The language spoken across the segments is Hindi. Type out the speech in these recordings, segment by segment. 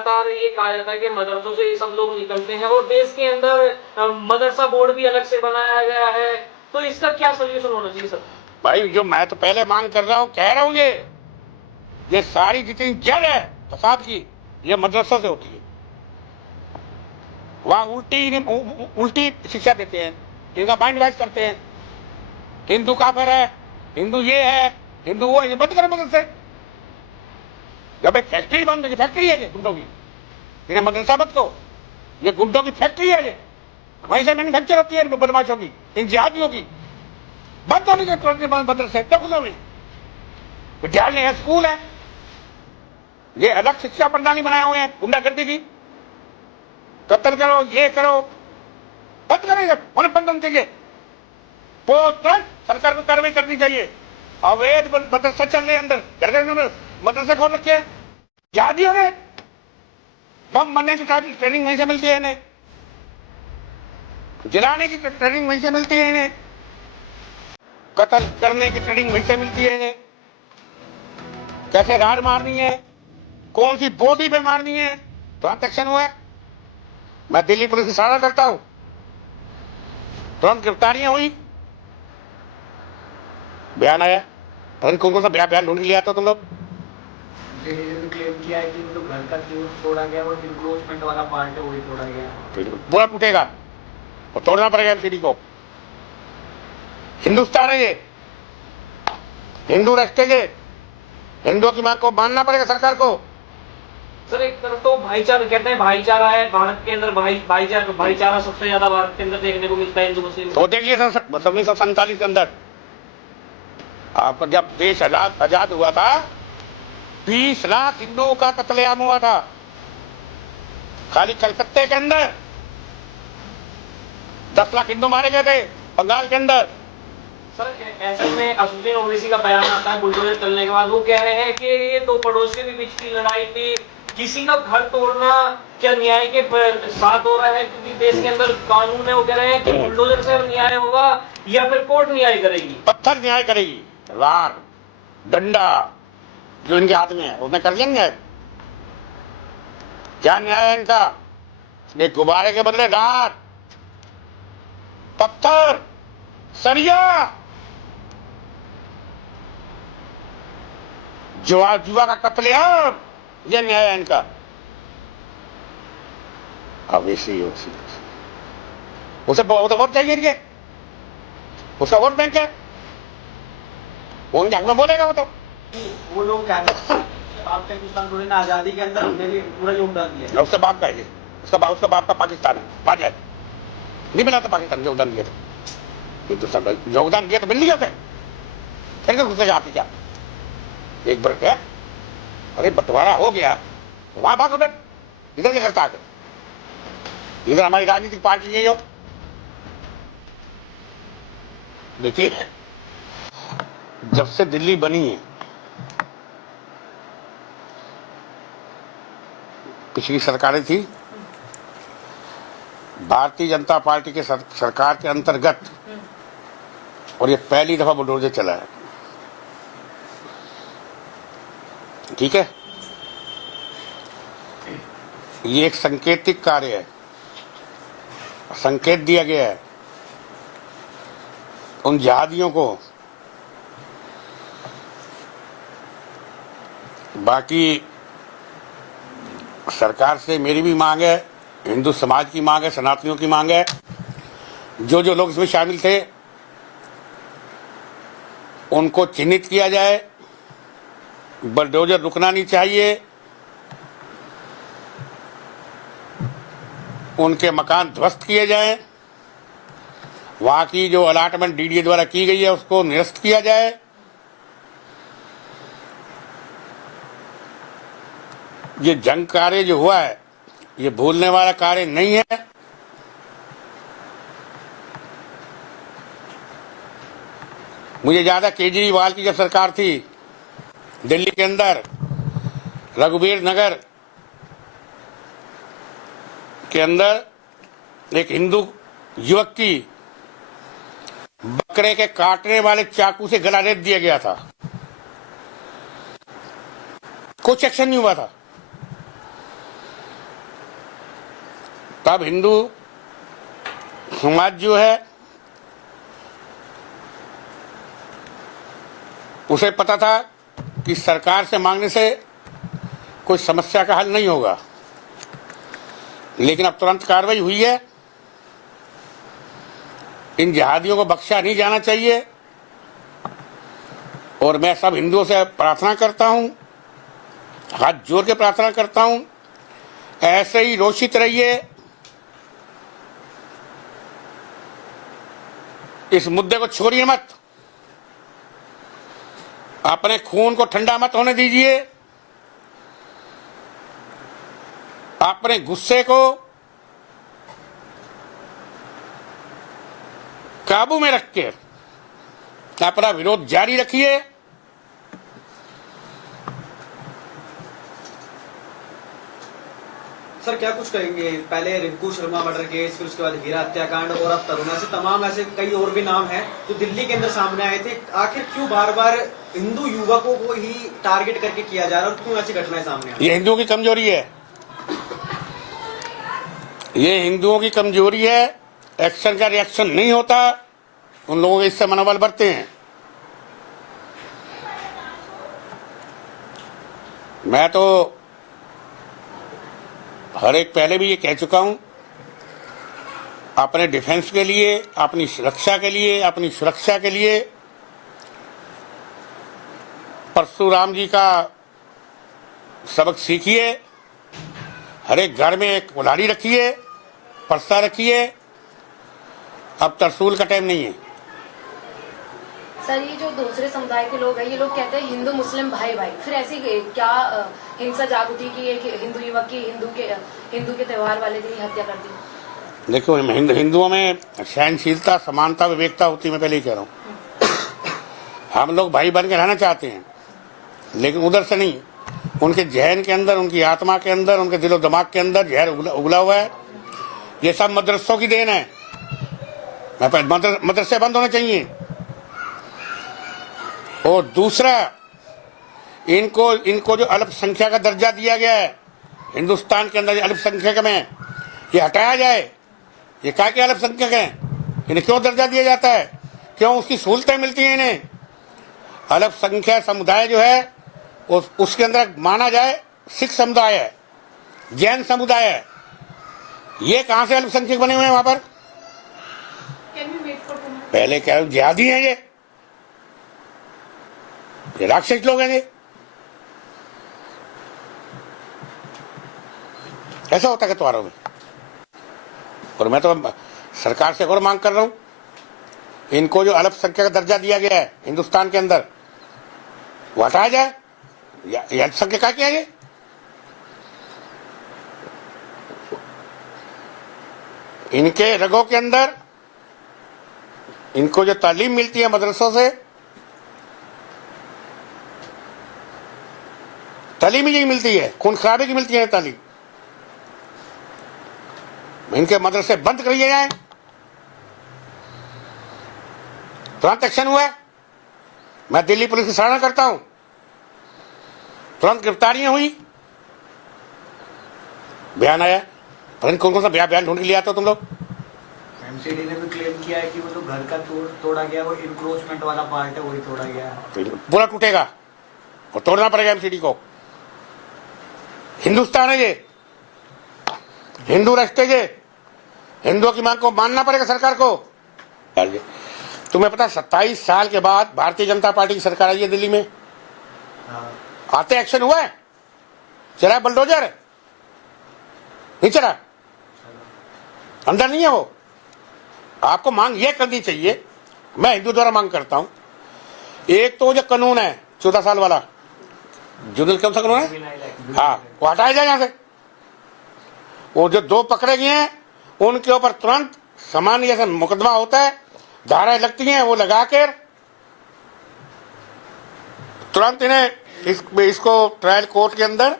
लगातार ये कहा जाता है कि मदरसों से ये सब लोग निकलते हैं और देश के अंदर मदरसा बोर्ड भी अलग से बनाया गया है, तो इसका क्या सोल्यूशन होना चाहिए सर? भाई जो मैं तो पहले मांग कर रहा हूँ, कह रहा हूँ, ये सारी जितनी जड़ है फसाद की, ये मदरसों से होती है। वहां उल्टी शिक्षा देते हैं, इनका माइंड वॉश करते हैं, हिंदू काफिर है, हिंदू ये है, हिंदू वो है, बंद करो मदरसे। जब एक फैक्ट्री बंद है, फैक्ट्री है ये गुंडों की, इन्हें मदरसा मत को, ये गुंडों की फैक्ट्री है ये, वहीं से मैन्युफैक्चर होती है बदमाशों की, इन जिहादियों की। बंद होने के मदरसे खुले में विद्यालय है, स्कूल है, ये अलग शिक्षा प्रणाली बनाए हुए हैं गुंडागर्दी की। कत्ल करो, ये करो, बंद करेंगे, उन्हें बंद होने चाहिए, तुरंत सरकार को कार्रवाई करनी चाहिए। अवैध मदरसा चल रहे अंदर, घर घर मदरसे खोल रखे हैं, जिहादियों ने बम बनने की ट्रेनिंग वहीं से मिलती है इन्हें, जलाने की ट्रेनिंग वहीं से मिलती है इन्हें, कत्ल करने की ट्रेनिंग वहीं से मिलती है इन्हें, कैसे राड मारनी है, कौन सी बॉडी पे मारनी है, तुरंत एक्शन हुआ है। मैं दिल्ली पुलिस से साझा करता हूं, तुरंत गिरफ्तारियां हुई, बयान आया, कौन कौन सा बयान ढूंढ लिया था तुम लोग? क्लेम किया है कि मतलब घर का क्लोज तोड़ा गया और इनक्रोचमेंट वाला पार्ट है वही तोड़ा गया, पूरा टूटेगा और तोड़ना पड़ेगा एलसीडी को। हिंदुस्तान है ये, हिंदू राष्ट्र है, हिंदुओं की मांग को मानना पड़ेगा सरकार को। सर एक तरफ तो भाईचारा कहते हैं, भाईचारा है भारत के अंदर, भाईचारा सबसे ज्यादा भारत के अंदर देखने को मिलता है हिंदू मुस्लिम। तो देखिए 1947 के अंदर आपका जब देश आजाद हुआ था, 20 लाख हिंदुओं का कत्लेआम हुआ था खाली कलकत्ते के अंदर। 10 लाख हिंदू मारे गए थे बंगाल के अंदर। सर ऐसे में असुद्दीन ओवैसी का बयान आता है बुलडोजर चलने के बाद, वो कह रहे हैं कि ये दो पड़ोसियों के बीच की लड़ाई थी, किसी का घर तोड़ना क्या न्याय के साथ हो रहा है? क्योंकि देश के अंदर कानून है, वो कह रहे हैं कि बुलडोजर से न्याय होगा या फिर कोर्ट न्याय करेगी, पत्थर न्याय करेगी, रार डंडा जो इनके हाथ में है उसने कर दिया न्याय। क्या न्याय है इनका? एक गुब्बारे के बदले रार, पत्थर, सरिया, जुआ का कत्लेआम, यह न्याय है इनका। अब इसी उसे वोट चाहिए इनके, उसका वोट बैंक है, वो उनके हक में बोलेगा वो लोग क्या पाकिस्तान ने आजादी के अंदर हमने भी पूरा योगदान दिया। उसका बाप का है, उसका बाप का पाकिस्तान है, पाजाए नहीं मिला था पाकिस्तान योगदान दिया था, हिंदुस्तान योगदान दिया तो मिल लिया था, फिर घुसे जाती क्या एक बार क्या, अरे बंटवारा हो गया वहां बात उधर, इधर क्या करता है? इधर हमारी राजनीतिक पार्टी नहीं हो। देखिए जब से दिल्ली बनी है, पिछली सरकारें थी, भारतीय जनता पार्टी के सरकार के अंतर्गत, और ये पहली दफा बुलडोजर चला है, ठीक है। ये एक संकेतिक कार्य है, संकेत दिया गया है उन जिहादियों को। बाकी सरकार से मेरी भी मांग है, हिंदू समाज की मांग है, सनातनियों की मांग है, जो जो लोग इसमें शामिल थे उनको चिन्हित किया जाए, बुलडोजर रुकना नहीं चाहिए, उनके मकान ध्वस्त किए जाएं, वहां की जो अलाटमेंट डीडीए द्वारा की गई है उसको निरस्त किया जाए। ये जंग कार्य जो हुआ है ये भूलने वाला कार्य नहीं है। मुझे ज्यादा केजरीवाल की जब सरकार थी दिल्ली के अंदर, रघुवीर नगर के अंदर एक हिंदू युवक की बकरे के काटने वाले चाकू से गला रेत दिया गया था, कुछ एक्शन नहीं हुआ था। तब हिंदू समाज जो है उसे पता था कि सरकार से मांगने से कोई समस्या का हल नहीं होगा, लेकिन अब तुरंत कार्रवाई हुई है। इन जिहादियों को बख्शा नहीं जाना चाहिए और मैं सब हिंदुओं से प्रार्थना करता हूं, हाथ जोड़ के प्रार्थना करता हूं, ऐसे ही रोषित रहिए, इस मुद्दे को छोड़िए मत, अपने खून को ठंडा मत होने दीजिए, अपने गुस्से को काबू में रख के अपना विरोध जारी रखिए। सर क्या कुछ कहेंगे? पहले रिंकू शर्मा मर्डर केस, फिर उसके बाद हीरा हत्याकांड और अब तरुण, ऐसे तमाम ऐसे कई और भी नाम हैं जो दिल्ली के अंदर सामने आए थे। आखिर क्यों बार बार हिंदू युवकों को ही टारगेट करके किया जा रहा है और क्यों ऐसी घटनाएं सामने आ रही? ये हिंदुओं की कमजोरी है, ये हिंदुओं की कमजोरी है। एक्शन का रिएक्शन नहीं होता, उन लोगों के इससे मनोबल बढ़ते हैं। मैं तो हर एक पहले भी ये कह चुका हूं, अपने डिफेंस के लिए, अपनी सुरक्षा के लिए, अपनी सुरक्षा के लिए परशुराम जी का सबक सीखिए। हर एक घर में एक कुल्हाड़ी रखिए, परसा रखिए। अब तरसूल का टाइम नहीं है। सर, ये जो दूसरे समुदाय के लोग हैं, ये लोग कहते हैं हिंदू मुस्लिम भाई भाई, फिर ऐसी क्या हिंसा जाग उठी कि एक हिंदू युवक की हिंदू के त्योहार वाले दिन ही हत्या कर दी? देखो, हिंदुओं में सहनशीलता, समानता, विवेकता होती है, मैं पहले ही कह रहा हूँ। हम लोग भाई बन के रहना चाहते हैं, लेकिन उधर से नहीं। उनके जहन के अंदर, उनकी आत्मा के अंदर, उनके दिलो दिमाग के अंदर जहर उगला हुआ है। ये सब मदरसों की देन है। मदरसे बंद होने चाहिए। और दूसरा, इनको जो अल्पसंख्यक का दर्जा दिया गया है हिंदुस्तान के अंदर, अल्पसंख्यक में, ये हटाया जाए। ये क्या क्या अल्पसंख्यक हैं, इन्हें क्यों दर्जा दिया जाता है? क्यों उसकी सहूलतें मिलती हैं इन्हें? अल्पसंख्यक समुदाय जो है उसके अंदर माना जाए सिख समुदाय है, जैन समुदाय है। ये कहां से अल्पसंख्यक बने हुए हैं वहां पर? पहले कह रहे जिहादी हैं ये राक्षस लोग हैं ये। ऐसा होता है त्योहारों में। और मैं तो सरकार से और मांग कर रहा हूं, इनको जो अल्पसंख्यक का दर्जा दिया गया है हिंदुस्तान के अंदर, वो हटाया जाए। ये अल्पसंख्यक क्या किया ये? इनके रगों के अंदर इनको जो तालीम मिलती है मदरसों से, तालीम ही यही मिलती है, खून खराबे की मिलती है तालीम। इनके मदरसे बंद कर दिए जाए। तुरंत एक्शन हुआ है। मैं दिल्ली पुलिस की सराहना करता हूं, तुरंत गिरफ्तारियां हुई, बयान आया। पता नहीं कौन कौन सा बयान ढूंढ के लिया था तुम लोग। एमसीडी ने भी क्लेम किया है कि वो तो घर का तोड़ा गया, वो इंक्रोचमेंट वाला पार्ट है, वही तोड़ा गया। पूरा टूटेगा और तोड़ना पड़ेगा एमसीडी को। हिंदुस्तान है ये, हिंदू राष्ट्र है ये, हिंदुओं की मांग को मानना पड़ेगा सरकार को। तुम्हें पता 27 साल के बाद भारतीय जनता पार्टी की सरकार आई है दिल्ली में। आते एक्शन हुआ है? चला बुलडोजर? नहीं चला, अंदर नहीं है वो। आपको मांग ये करनी चाहिए, मैं हिंदू द्वारा मांग करता हूं। एक तो जो कानून है 14 साल वाला, जुर्नल कौन सा कानून है? हाँ, वो हटाया जाए यहां से। वो जो 2 पकड़े गए हैं उनके ऊपर तुरंत सामान्य जैसा मुकदमा होता है, धाराएं लगती हैं, वो लगा कर तुरंत इन्हें इसको ट्रायल कोर्ट के अंदर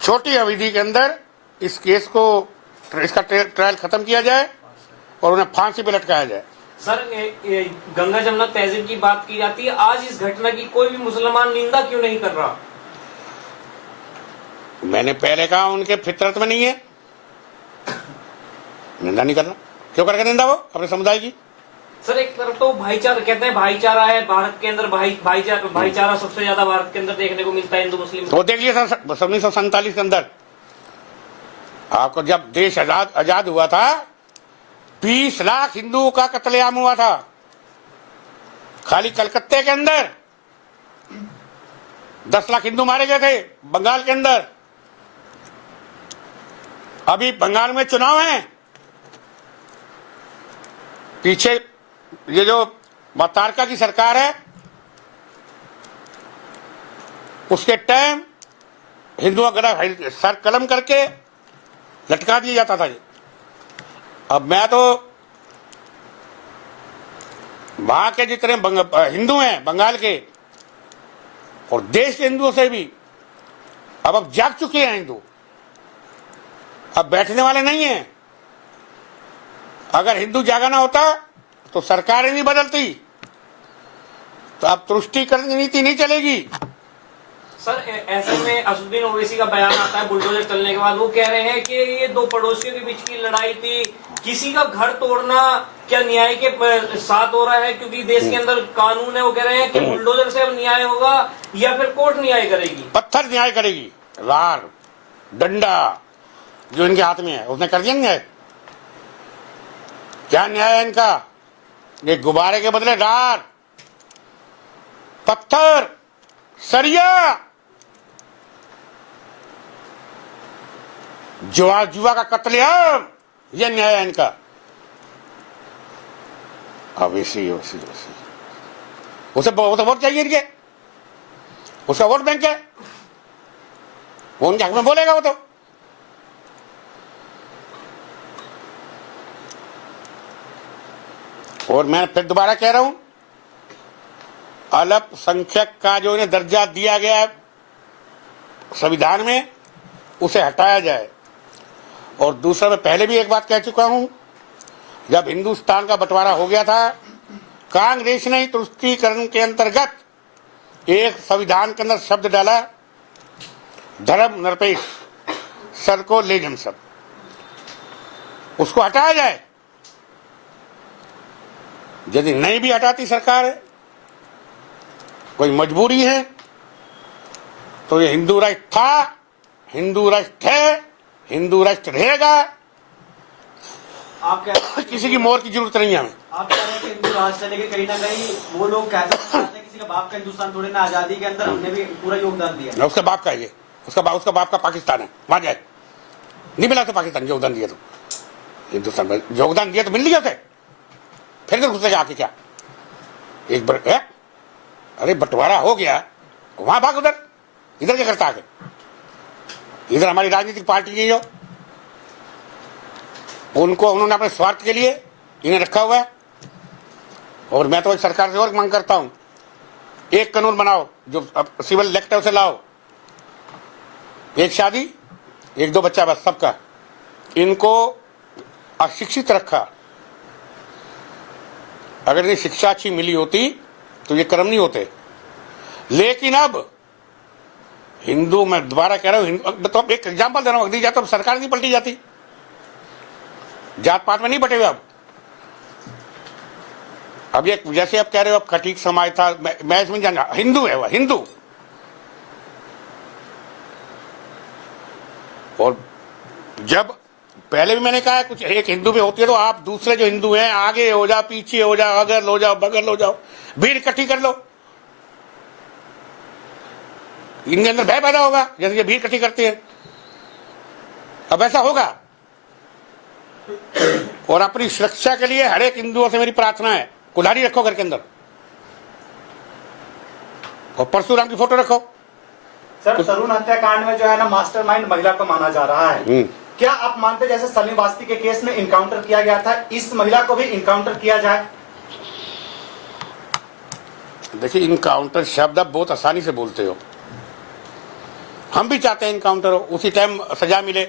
छोटी अवधि के अंदर इस केस को, इसका ट्रायल खत्म किया जाए और उन्हें फांसी पे लटकाया जाए। सर, गंगा जमुना तहजीब की बात की जाती है, आज इस घटना की कोई भी मुसलमान निंदा क्यों नहीं कर रहा? मैंने पहले कहा उनके फितरत में नहीं है। निंदा नहीं कर रहा। क्यों करके निंदा वो अपने समुदाय की? सर एक तरफ तो भाईचारा कहते हैं, भाईचारा है भारत के अंदर, भाईचारा सबसे ज्यादा भारत के अंदर देखने को मिलता है हिंदू मुस्लिम। तो देख लिया 1947 के अंदर आपको, जब देश आजाद हुआ था 20 लाख हिंदुओं का कत्लेआम हुआ था खाली कलकत्ते के अंदर। 10 लाख हिंदू मारे गए थे बंगाल के अंदर। अभी बंगाल में चुनाव है, पीछे ये जो तारका की सरकार है उसके टाइम हिंदुओं का सर कलम करके लटका दिया जाता था। अब मैं तो वहां के जितने हिंदू हैं बंगाल के और देश के हिंदुओं से भी अब जाग चुके हैं हिंदू, अब बैठने वाले नहीं हैं। अगर हिंदू जागाना होता तो सरकार ही नहीं बदलती, तो अब तुष्टीकरण की नीति नहीं चलेगी। सर ऐसे में असदुद्दीन ओवैसी का बयान आता है बुलडोजर चलने के बाद, वो कह रहे हैं कि ये दो पड़ोसियों के बीच की लड़ाई थी, किसी का घर तोड़ना क्या न्याय के साथ हो रहा है? क्योंकि देश के अंदर कानून है, वो कह रहे हैं कि बुलडोजर से अब न्याय होगा या फिर कोर्ट न्याय करेगी? पत्थर न्याय करेगी, रार डंडा जो इनके हाथ में है उसने कर दिया न्याय। क्या न्याय है इनका? ये गुब्बारे के बदले रार, पत्थर, सरिया, जुआ का कत्लेआम, यह न्याय है इनका। ओवैसी उसे वोट चाहिए इनके, उसका वोट बैंक है, वो उनके हक में बोलेगा वो तो। और मैं फिर दोबारा कह रहा हूं, अल्पसंख्यक का जो इन्हें दर्जा दिया गया है संविधान में उसे हटाया जाए। और दूसरा, मैं पहले भी एक बात कह चुका हूं, जब हिंदुस्तान का बंटवारा हो गया था कांग्रेस ने तुष्टीकरण के अंतर्गत एक संविधान के अंदर शब्द डाला, धर्म निरपेक्ष सर को ले जम सब, उसको हटाया जाए। यदि नहीं भी हटाती सरकार, कोई मजबूरी है, तो ये हिंदू राष्ट्र था, हिंदू राष्ट्र है, हिंदू राष्ट्र रहेगा। आप कह किसी की मोहर की जरूरत नहीं है हमें। आप कह रहे हैं कि हिंदू राष्ट्र लेके कहीं ना कहीं वो लोग कहते हैं किसी का बाप का हिंदुस्तान थोड़े ना, आजादी के अंदर हमने भी पूरा योगदान दिया। उसका बाप का है ये, उसका बाप का पाकिस्तान है, वहां जाए। नहीं मिला तो पाकिस्तान योगदान दिया, तो हिंदुस्तान में योगदान दिया तो मिल लिया उसे, फिर इधर घुसेगा आके क्या? एक बार अरे बंटवारा हो गया, वहां भाग, उधर इधर क्या करता आके? इधर हमारी राजनीतिक पार्टी की जो उनको उन्होंने अपने स्वार्थ के लिए इन्हें रखा हुआ है। और मैं तो एक सरकार से और मांग करता हूं, एक कानून बनाओ जो सिविल इलेक्ट है उसे लाओ, एक शादी एक दो बच्चा बस सबका। इनको अशिक्षित रखा, अगर इन्हें शिक्षा अच्छी मिली होती तो ये कर्म नहीं होते। लेकिन अब हिंदू, मैं दोबारा कह रहा हूं, तो एक एग्जाम्पल दे रहा हूं, दी जाए तो सरकार नहीं पलटी जाती, जात पात में नहीं बटे हुए। अब ये जैसे आप कह रहे हो अब खटीक समाज था, मैं इसमें जाना, हिंदू है वह, हिंदू। और जब पहले भी मैंने कहा है, कुछ एक हिंदू भी होती है तो आप दूसरे जो हिंदू हैं आगे हो जाओ, पीछे हो जाओ, अगर लो जाओ, बगल हो जाओ, भीड़ इकट्ठी कर लो। इनके अंदर भय पैदा होगा जैसे ये भीड़ इकट्ठी करती है, अब ऐसा होगा। और अपनी सुरक्षा के लिए हर एक हिंदुओं से मेरी प्रार्थना है, कुल्हाड़ी रखो घर के अंदर और परशुराम की फोटो रखो। सर, तरुण हत्याकांड में जो है ना मास्टरमाइंड महिला को माना जा रहा है, क्या आप मानते जैसे सलीम वास्ती के केस में इनकाउंटर किया गया था, इस महिला को भी इनकाउंटर किया जाए? देखिए, इनकाउंटर शब्द आप बहुत आसानी से बोलते हो, हम भी चाहते हैं इनकाउंटर हो, उसी टाइम सजा मिले,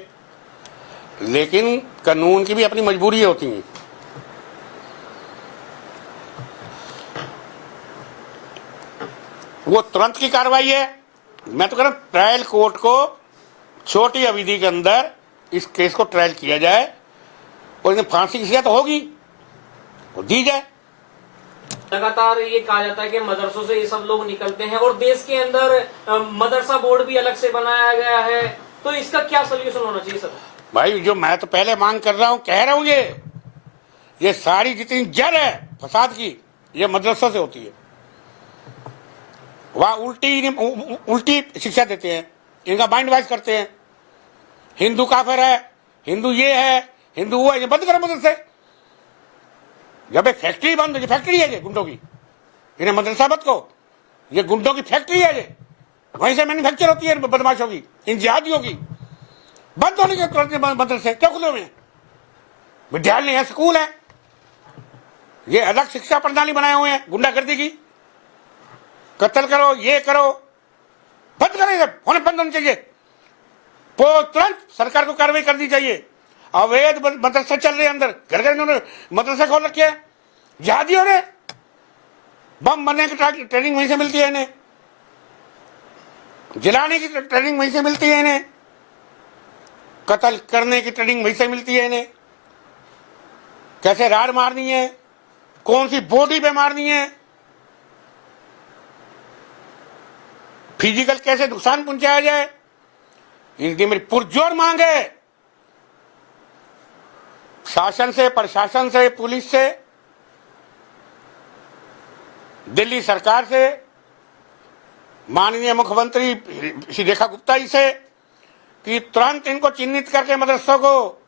लेकिन कानून की भी अपनी मजबूरी होती है। वो तुरंत की कार्रवाई है। मैं तो कह रहा हूं ट्रायल कोर्ट को छोटी अवधि के अंदर इस केस को ट्रायल किया जाए और इन्हें फांसी की सजा तो होगी, वो दी जाए। लगातार ये कहा जाता है कि मदरसों से ये सब लोग निकलते हैं और देश के अंदर मदरसा बोर्ड भी अलग से बनाया गया है, तो इसका क्या सोल्यूशन होना चाहिए सर? भाई जो मैं तो पहले मांग कर रहा हूं, कह रहा हूं, ये सारी जितनी जड़ है फसाद की, ये मदरसों से होती है। वहां उल्टी शिक्षा देते हैं, इनका माइंड वॉश करते हैं। हिंदू काफिर है, हिंदू ये है, हिंदू वो है, ये बंद करो मदरसे। जब एक फैक्ट्री बंद, ये फैक्ट्री है ये गुंडों की, इन्हें मदरसा मत को, ये गुंडों की फैक्ट्री है ये, वहीं से मैन्युफैक्चर होती है बदमाशों की, इन जिहादियों की। बंद होने के तुरंत मदरसे क्यों खुले हुए हैं? विद्यालय है, स्कूल है, ये अलग शिक्षा प्रणाली बनाए हुए हैं गुंडागर्दी की। कत्ल करो, ये करो, बंद करें, होने बंद होने चाहिए। तो तुरंत सरकार को कार्रवाई करनी चाहिए। अवैध मदरसे चल रहे हैं अंदर, घर घर इन्होंने मदरसे खोल रखे हैं। जिहादियों ने बम बनने की ट्रेनिंग वहीं से मिलती है इन्हें, जलाने की ट्रेनिंग वहीं से मिलती है इन्हें, कत्ल करने की ट्रेनिंग वहीं से मिलती है इन्हें। कैसे राड मारनी है, कौन सी बॉडी पे मारनी है, फिजिकल कैसे नुकसान पहुंचाया जाए, इनकी मेरी पुरजोर मांग है शासन से, प्रशासन से, पुलिस से, दिल्ली सरकार से, माननीय मुख्यमंत्री श्री रेखा गुप्ता जी से, कि तुरंत इनको चिन्हित करके मदरसों को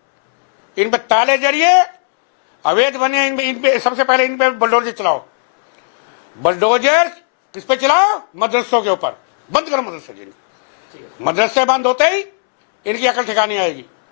इन पे ताले जरिए अवैध बने, इन पे सबसे पहले इन पे बुलडोजर चलाओ। बुलडोजर किस पे चलाओ? मदरसों के ऊपर। बंद करो मदरसे। मदरसे बंद होते ही इनकी अकल ठिकाने आएगी।